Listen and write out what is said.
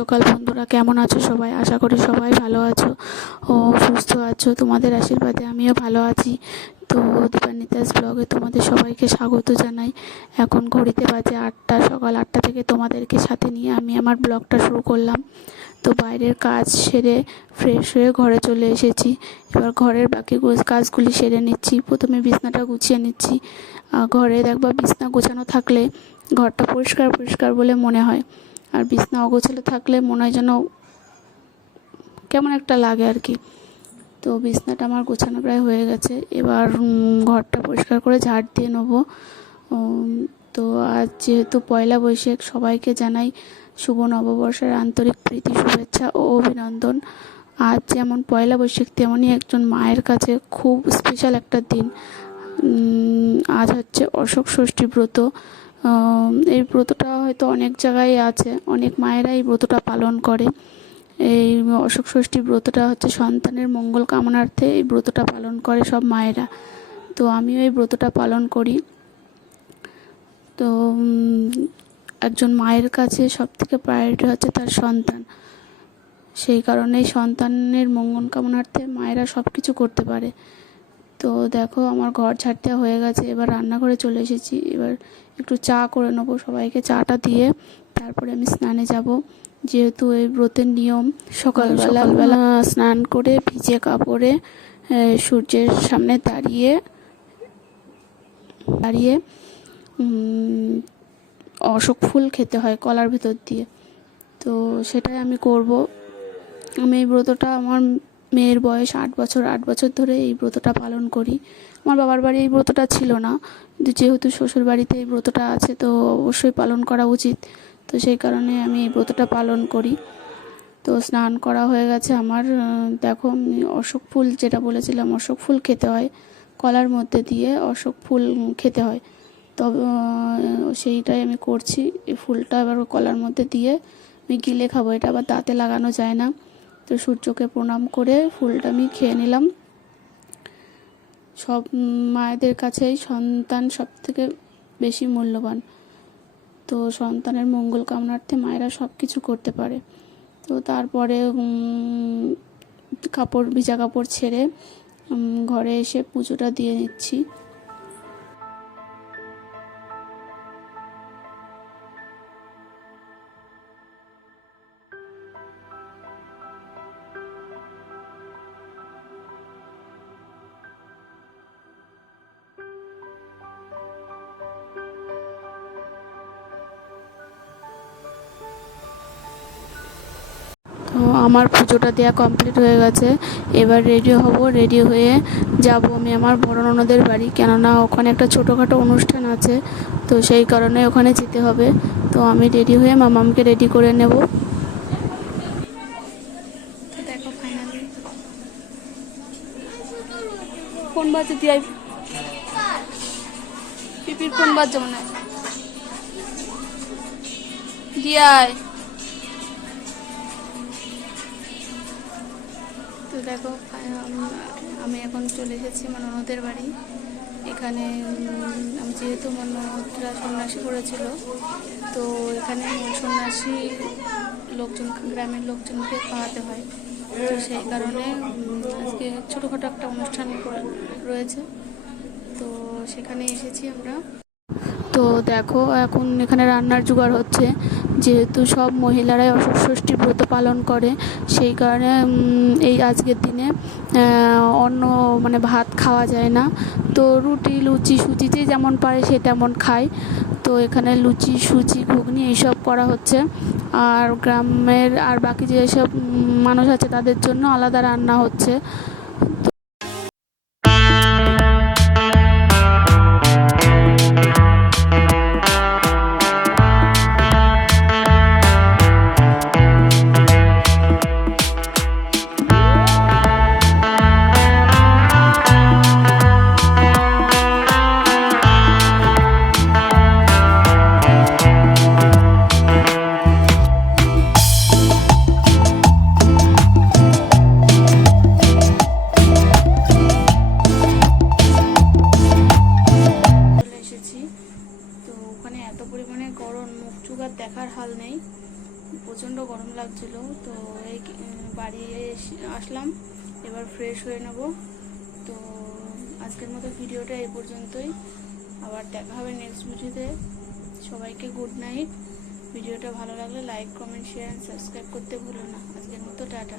সকাল বন্ধুরা, কেমন আছো সবাই? আশা করি সবাই ভালো আছো ও সুস্থ আছো। তোমাদের আশীর্বাদে আমিও ভালো আছি। তো দীপান্বিতাস ব্লগে তোমাদের সবাইকে স্বাগত জানাই। এখন ঘড়িতে বাজে 8টা, সকাল 8টা থেকে তোমাদেরকে সাথে নিয়ে আমি আমার ব্লগটা শুরু করলাম। তো বাইরের কাজ সেরে ফ্রেশ হয়ে ঘরে চলে এসেছি। এবার ঘরের বাকি কাজগুলি সেরে নিচ্ছি। প্রথমে বিছনাটা গুছিয়ে নিচ্ছি। ঘরে দেখবা বিছনা গোছানো থাকলে ঘরটা পরিষ্কার পরিষ্কার বলে মনে হয়, আর বিছনা অগোছালো থাকলে মনে হয় যেন কেমন একটা লাগে আর কি। তো বিছনাটা আমার গোছানো প্রায় হয়ে গেছে। এবার ঘরটা পরিষ্কার করে ঝাড় দিয়ে নেবো। তো আজ যেহেতু পয়লা বৈশাখ, সবাইকে জানাই শুভ নববর্ষের আন্তরিক প্রীতি, শুভেচ্ছা ও অভিনন্দন। আজ যেমন পয়লা বৈশাখ, তেমনই একজন মায়ের কাছে খুব স্পেশাল একটা দিন। আজ হচ্ছে অশোক ষষ্ঠী ব্রত। এই ব্রতটা হয়তো অনেক জায়গায় আছে, অনেক মায়েরা এই ব্রতটা পালন করে। এই অশোক ষষ্ঠী ব্রতটা হচ্ছে সন্তানের মঙ্গল কামনার্থে এই ব্রতটা পালন করে সব মায়েরা। তো আমিও এই ব্রতটা পালন করি। তো একজন মায়ের কাছে সবথেকে প্রায়োরিটি হচ্ছে তার সন্তান। সেই কারণেই সন্তানের মঙ্গল কামনার্থে মায়েরা সব কিছু করতে পারে। তো দেখো, আমার ঘর ঝাড়তে হয়ে গেছে। এবার রান্নাঘরে চলে এসেছি। এবার একটু চা করে নেবো, সবাইকে চাটা দিয়ে তারপরে আমি স্নানে যাব। যেহেতু এই ব্রতের নিয়ম সকালবেলা স্নান করে ভিজে কাপড়ে সূর্যের সামনে দাঁড়িয়ে অশোক ফুল খেতে হয় কলার ভেতর দিয়ে। তো সেটাই আমি করব। আমি এই ব্রতটা, আমার মেয়ের বয়স 8 বছর, 8 বছর ধরে এই ব্রতটা পালন করি। আমার বাবার বাড়ি এই ব্রতটা ছিল না, কিন্তু যেহেতু শ্বশুর বাড়িতে এই ব্রতটা আছে তো অবশ্যই পালন করা উচিত। তো সেই কারণে আমি এই ব্রতটা পালন করি। তো স্নান করা হয়ে গেছে আমার। দেখো, অশোক ফুল যেটা বলেছিলাম, অশোক ফুল খেতে হয় কলার মধ্যে দিয়ে, অশোক ফুল খেতে হয়। তবে সেইটাই আমি করছি। এই ফুলটা এবার কলার মধ্যে দিয়ে আমি গিলে খাবো। এটা আবার দাঁতে লাগানো যায় না। তো সূর্যকে প্রণাম করে ফুলটা আমি খেয়ে নিলাম। সব মায়েদের কাছেই সন্তান সব থেকে বেশি মূল্যবান। তো সন্তানের মঙ্গল কামনার্থে মায়েরা সব কিছু করতে পারে। তো তারপরে ভিজা কাপড় ছেড়ে ঘরে এসে পুজোটা দিয়ে নিচ্ছি। তো আমার পুজোটা দেওয়া কমপ্লিট হয়ে গেছে। এবার রেডি হব। রেডি হয়ে যাব আমি আমার বড় ননদের বাড়ি, কেননা ওখানে একটা ছোটোখাটো অনুষ্ঠান আছে। তো সেই কারণে ওখানে যেতে হবে। তো আমি রেডি হয়ে মামামকে রেডি করে নেব। তো দেখো, ফাইনালি ফোন বাজে দিয়ে পিপির ফোন বাজছে মনে হয়, দিয়াই। তো দেখো, আমি এখন চলে এসেছি আমার ননদের বাড়ি। এখানে আমি যেহেতু আমার ননদরা সন্ন্যাসী করেছিল, তো এখানে সন্ন্যাসী লোকজন, গ্রামের লোকজনকে খাওয়াতে হয়। তো সেই কারণে আজকে ছোটোখাটো একটা অনুষ্ঠান রয়েছে। তো সেখানে এসেছি আমরা। তো দেখো, এখন এখানে রান্নার জোগাড় হচ্ছে। যেহেতু সব মহিলারাই অশোক ষষ্ঠী ব্রত পালন করে, সেই কারণে এই আজকের দিনে অন্য ভাত খাওয়া যায় না। তো রুটি, লুচি, সুজি যে যেমন পারে সে তেমন খায়। তো এখানে লুচি, সুজি, ঘুগনি এইসব করা হচ্ছে। আর গ্রামের আর বাকি যেসব মানুষ আছে তাদের জন্য আলাদা রান্না হচ্ছে। এত পরিমাণে গরম, মুখ চোখ আর দেখার হাল নেই। প্রচণ্ড গরম লাগছিল। তো এই বাড়ি আসলাম, এবার ফ্রেশ হয়ে নেব। তো আজকের মতো ভিডিওটা এই পর্যন্তই, আবার দেখা হবে নেক্সট ভিডিওতে। সবাইকে গুড নাইট। ভিডিওটা ভালো লাগলে like, comment, share and subscribe করতে ভুলো না। আজকের মতো টাটা।